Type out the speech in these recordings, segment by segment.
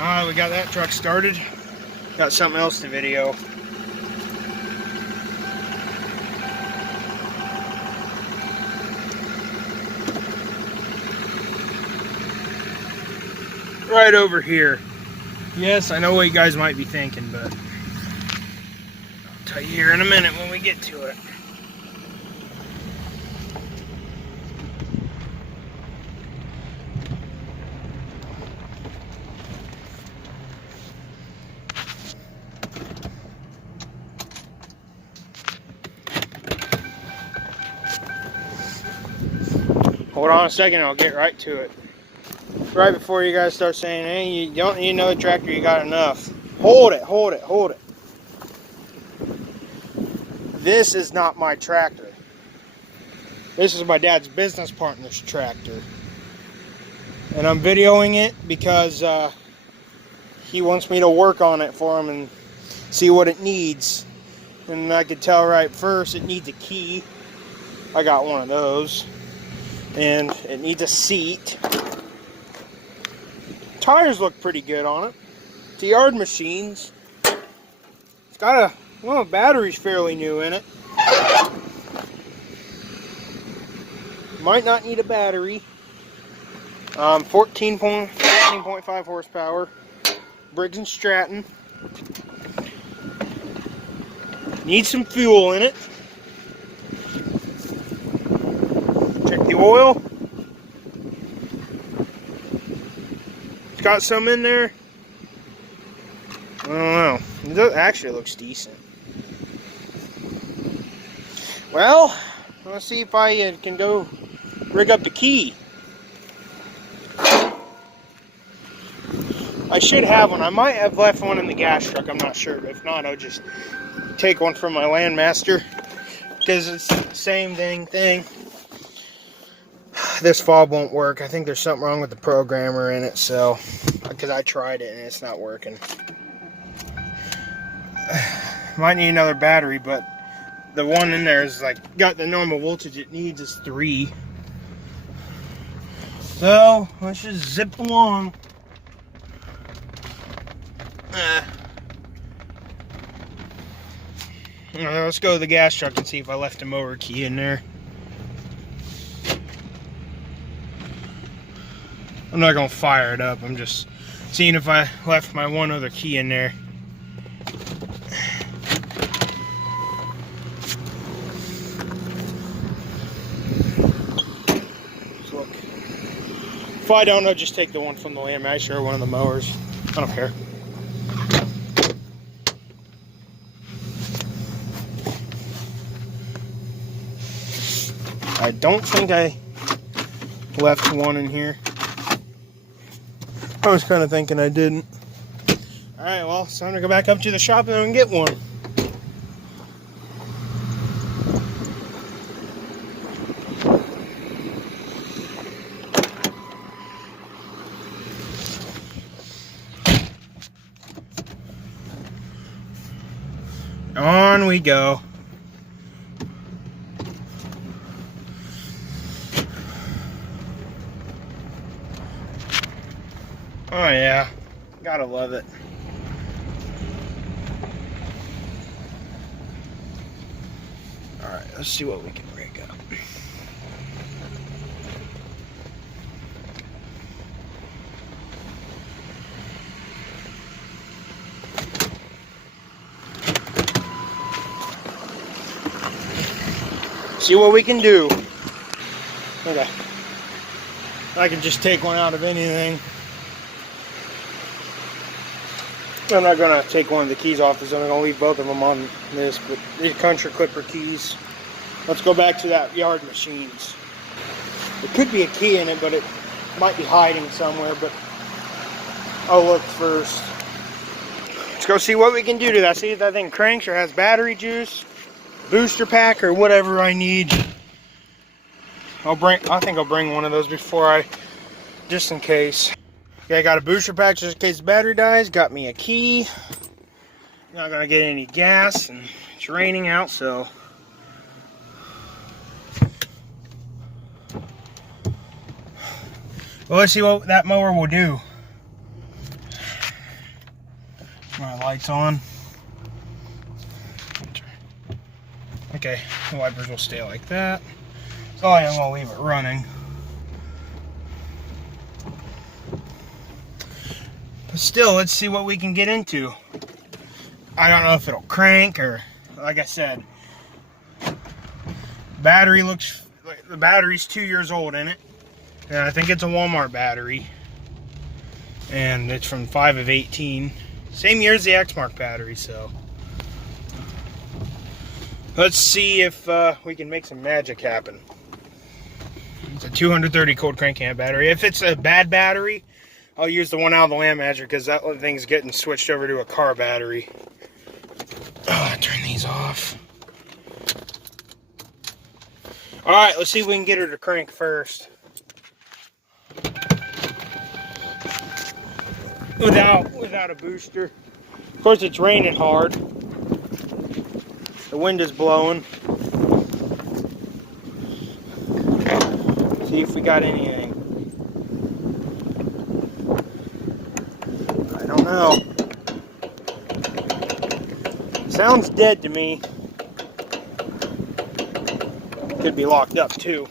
Alright, we got that truck started. Got something else to video. Right over here. Yes, I know what you guys might be thinking, but I'll tell you here in a minute when we get to it. Hold on a second, I'll get right to it. Right before you guys start saying, hey, you don't need another tractor, you got enough. Hold it, hold it, hold it. This is not my tractor. This is my dad's business partner's tractor. And I'm videoing it because he wants me to work on it for him and see what it needs. And I could tell right first it needs a key. I got one of those. And it needs a seat. Tires look pretty good on it. It's a Yard Machines. It's got the battery's fairly new in it. Might not need a battery. 14.5 horsepower. Briggs & Stratton. Needs some fuel in it. Check the oil. It's got some in there. I don't know. It actually looks decent. Well, let's see if I can go rig up the key. I should have one. I might have left one in the gas truck. I'm not sure. But if not, I'll just take one from my Landmaster. Because it's the same thing. This fob won't work. I think there's something wrong with the programmer in it, so because I tried it and it's not working. Might need another battery, but the one in there is like got the normal voltage it needs is 3. So let's just zip along. Let's go to the gas truck and see if I left a mower key in there. I'm not gonna fire it up. I'm just seeing if I left my one other key in there. Let's look. If I don't, I'll just take the one from the Landmaster or one of the mowers. I don't care. I don't think I left one in here. I was kind of thinking I didn't. Alright, well, it's time to go back up to the shop and get one. On we go. Oh yeah, gotta love it. Alright, let's see what we can rig up. See what we can do. Okay. I can just take one out of anything. I'm not going to take one of the keys off because I'm going to leave both of them on this, but these Country Clipper keys. Let's go back to that Yard Machines. There could be a key in it, but it might be hiding somewhere, but I'll look first. Let's go see what we can do to that. See if that thing cranks or has battery juice, booster pack, or whatever I need. I think I'll bring one of those before just in case. Okay, I got a booster pack just in case the battery dies. Got me a key. Not gonna get any gas, and it's raining out, so. Well, let's see what that mower will do. lights on. Okay, the wipers will stay like that. So I'm gonna leave it running. But still, let's see what we can get into. I don't know if it'll crank or, like I said, battery looks, the battery's 2 years old in it. And I think it's a Walmart battery. And it's from 5 of 18. Same year as the Exmark battery, so. Let's see if we can make some magic happen. It's a 230 cold crank amp battery. If it's a bad battery, I'll use the one out of the Lamp Magic because that thing's getting switched over to a car battery. Turn these off. Alright, let's see if we can get her to crank first. Without a booster. Of course, it's raining hard. The wind is blowing. See if we got anything. I don't know. Sounds dead to me. Could be locked up too.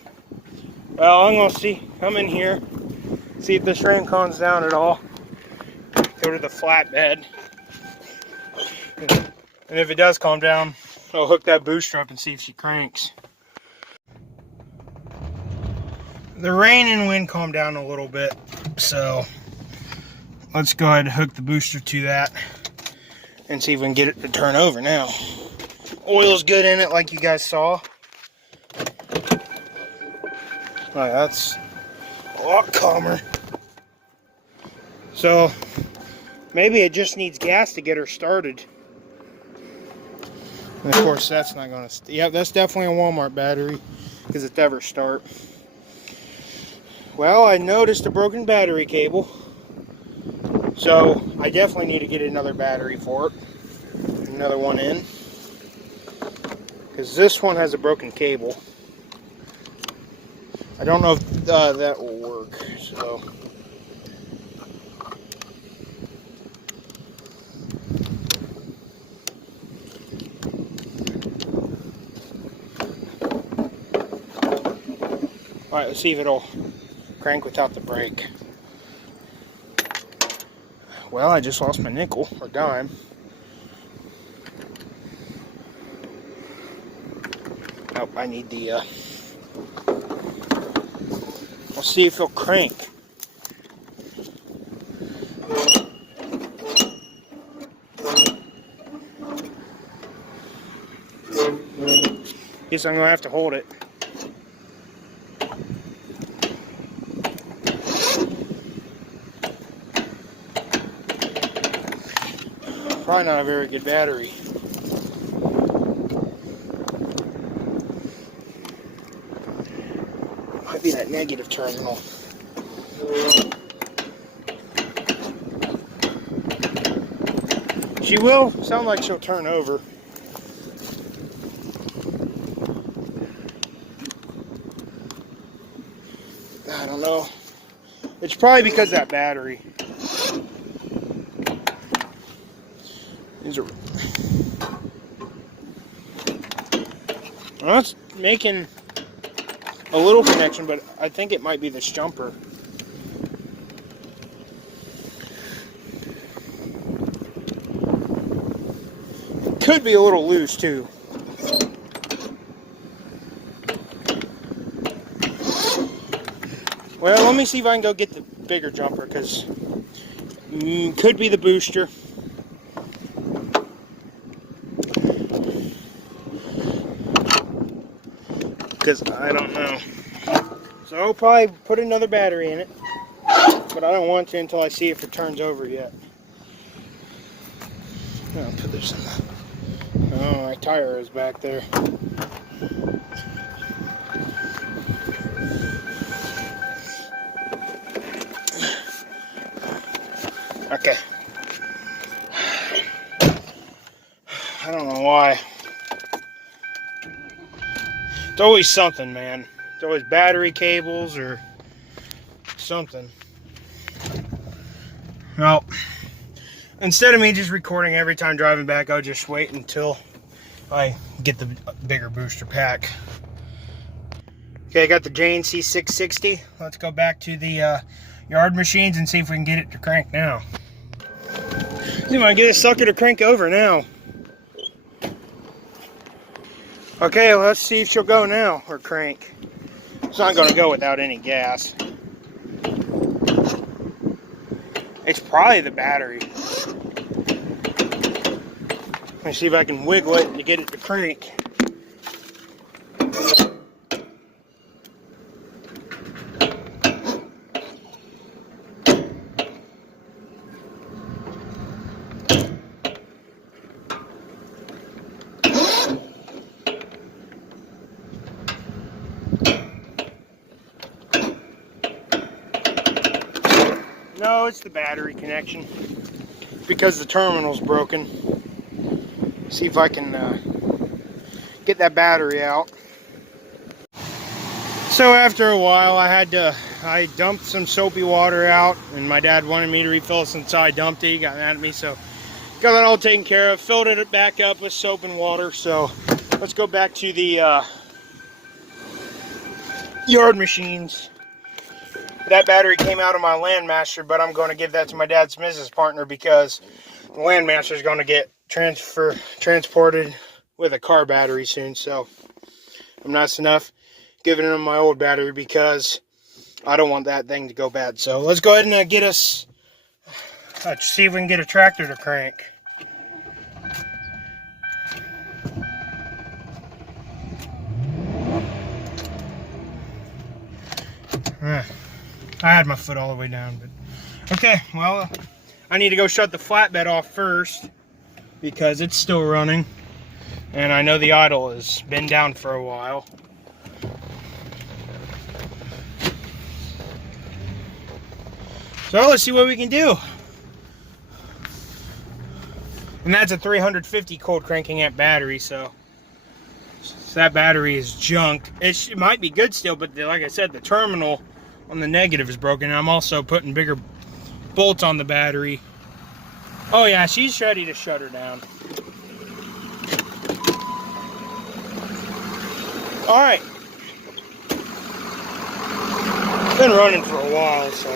Well, I'm gonna come in here, see if this rain calms down at all. Go to the flatbed. And if it does calm down, I'll hook that booster up and see if she cranks. The rain and wind calmed down a little bit, so let's go ahead and hook the booster to that and see if we can get it to turn over now. Oil's good in it, like you guys saw. Alright, that's a lot calmer. So maybe it just needs gas to get her started. And of course, that's not going to. Yeah, that's definitely a Walmart battery because it's ever start. Well, I noticed a broken battery cable, so I definitely need to get another battery for it. Another one in, because this one has a broken cable. I don't know if that will work. So. Alright, let's see if it'll crank without the brake. Well, I just lost my nickel, or dime. Oh, I need the, Let's see if it'll crank. Guess I'm going to have to hold it. Probably not a very good battery. Might be that negative terminal. She will sound like she'll turn over. I don't know. It's probably because of that battery. Well, it's making a little connection, but I think it might be this jumper. It could be a little loose too. Well, let me see if I can go get the bigger jumper, because could be the booster. Because I don't know. So I'll probably put another battery in it, but I don't want to until I see if it turns over yet. I'll put this in the... Oh, my tire is back there. Okay. I don't know why. It's always something, man. It's always battery cables or something. Well, instead of me just recording every time driving back, I'll just wait until I get the bigger booster pack. Okay, I got the JNC 660. Let's go back to the yard machines and see if we can get it to crank now. See if I can get this sucker to crank over now. Okay, let's see if she'll go now, or crank. It's not going to go without any gas. It's probably the battery. Let me see if I can wiggle it to get it to crank. No, it's the battery connection because the terminal's broken. See if I can get that battery out. So after a while, I dumped some soapy water out, and my dad wanted me to refill it, since I dumped it. He got mad at me, so got that all taken care of. Filled it back up with soap and water. So let's go back to the yard machines. That battery came out of my Landmaster, but I'm going to give that to my dad's business partner because the Landmaster is going to get transported with a car battery soon. So I'm nice enough giving him my old battery because I don't want that thing to go bad. So let's go ahead and get us, see if we can get a tractor to crank. I had my foot all the way down, but okay, well, I need to go shut the flatbed off first because it's still running, and I know the idle has been down for a while. So let's see what we can do. And that's a 350 cold cranking amp battery, so that battery is junk. It might be good still, but like I said, the terminal on the negative is broken. I'm also putting bigger bolts on the battery. Oh yeah, she's ready to shut her down. All right. Been running for a while, so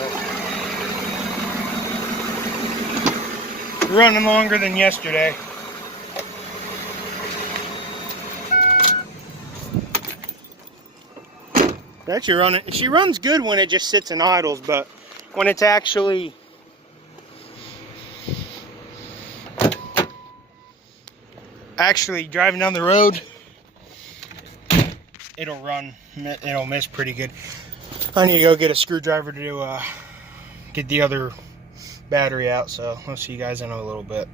running longer than yesterday. Actually running, she runs good when it just sits and idles, but when it's actually driving down the road, it'll miss pretty good. I need to go get a screwdriver to get the other battery out, so I'll see you guys in a little bit.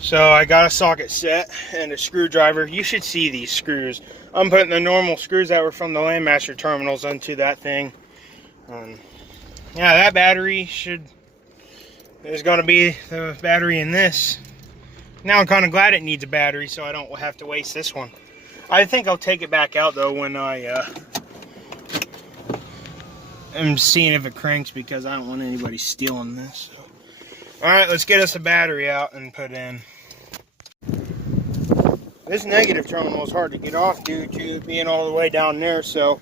So I got a socket set and a screwdriver. You should see these screws. I'm putting the normal screws that were from the Landmaster terminals onto that thing. Yeah, that battery is going to be the battery in this. Now I'm kind of glad it needs a battery, so I don't have to waste this one. I think I'll take it back out though when I am seeing if it cranks, because I don't want anybody stealing this. So. All right, let's get us a battery out and put in. This negative terminal is hard to get off due to being all the way down there, so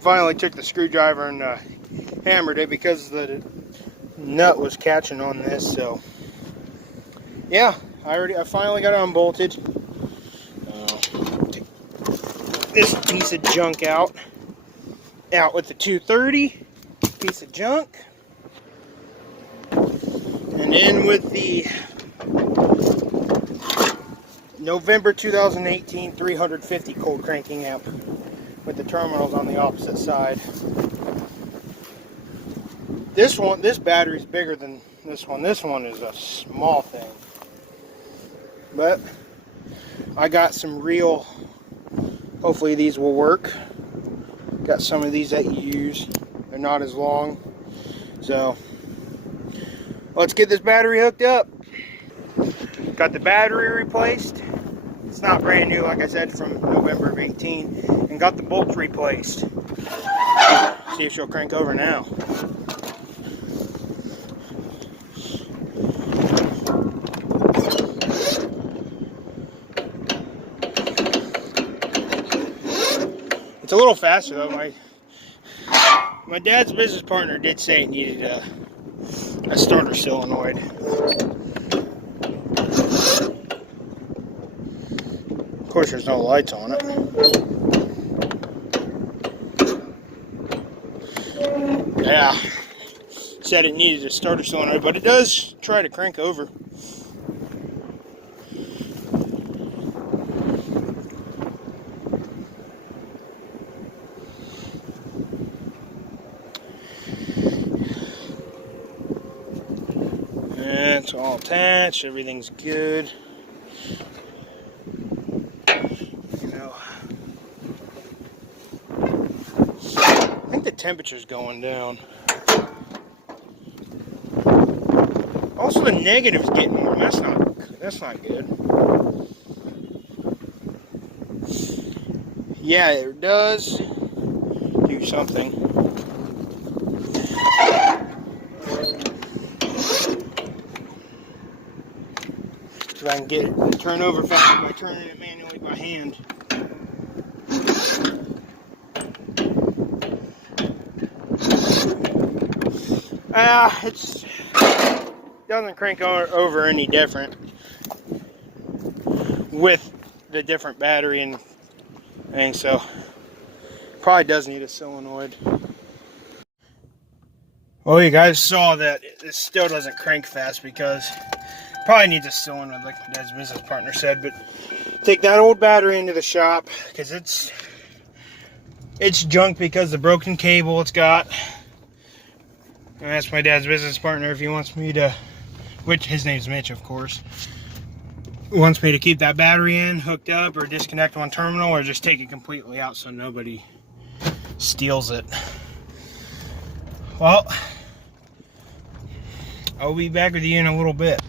finally took the screwdriver and hammered it because the nut was catching on this. So yeah, I finally got it unbolted. Take this piece of junk out with the 230 piece of junk, and in with the November 2018 350 cold cranking amp with the terminals on the opposite side. This battery's bigger than this one. This one is a small thing, but I got some real, hopefully these will work. Got some of these that you use. They're not as long. So let's get this battery hooked up. Got the battery replaced. It's not brand new, like I said, from November of 18. And got the bolts replaced. See if she'll crank over now. It's a little faster though. My dad's business partner did say it needed a starter solenoid. Of course, there's no lights on it. Yeah, said it needed a starter solenoid, but it does try to crank over. It's all attached, everything's good. You know, I think the temperature's going down. Also, the negative's getting warm. That's not good. Yeah, it does do something. If I can get it to turn over fast by turning it manually by hand. It doesn't crank over any different with the different battery and thing, so probably does need a solenoid. Well, you guys saw that it still doesn't crank fast because probably needs a solenoid, like my dad's business partner said. But take that old battery into the shop because it's junk because the broken cable it's got. And ask my dad's business partner if he wants me to, which his name's Mitch, of course, wants me to keep that battery in, hooked up, or disconnect one terminal, or just take it completely out so nobody steals it. Well, I'll be back with you in a little bit.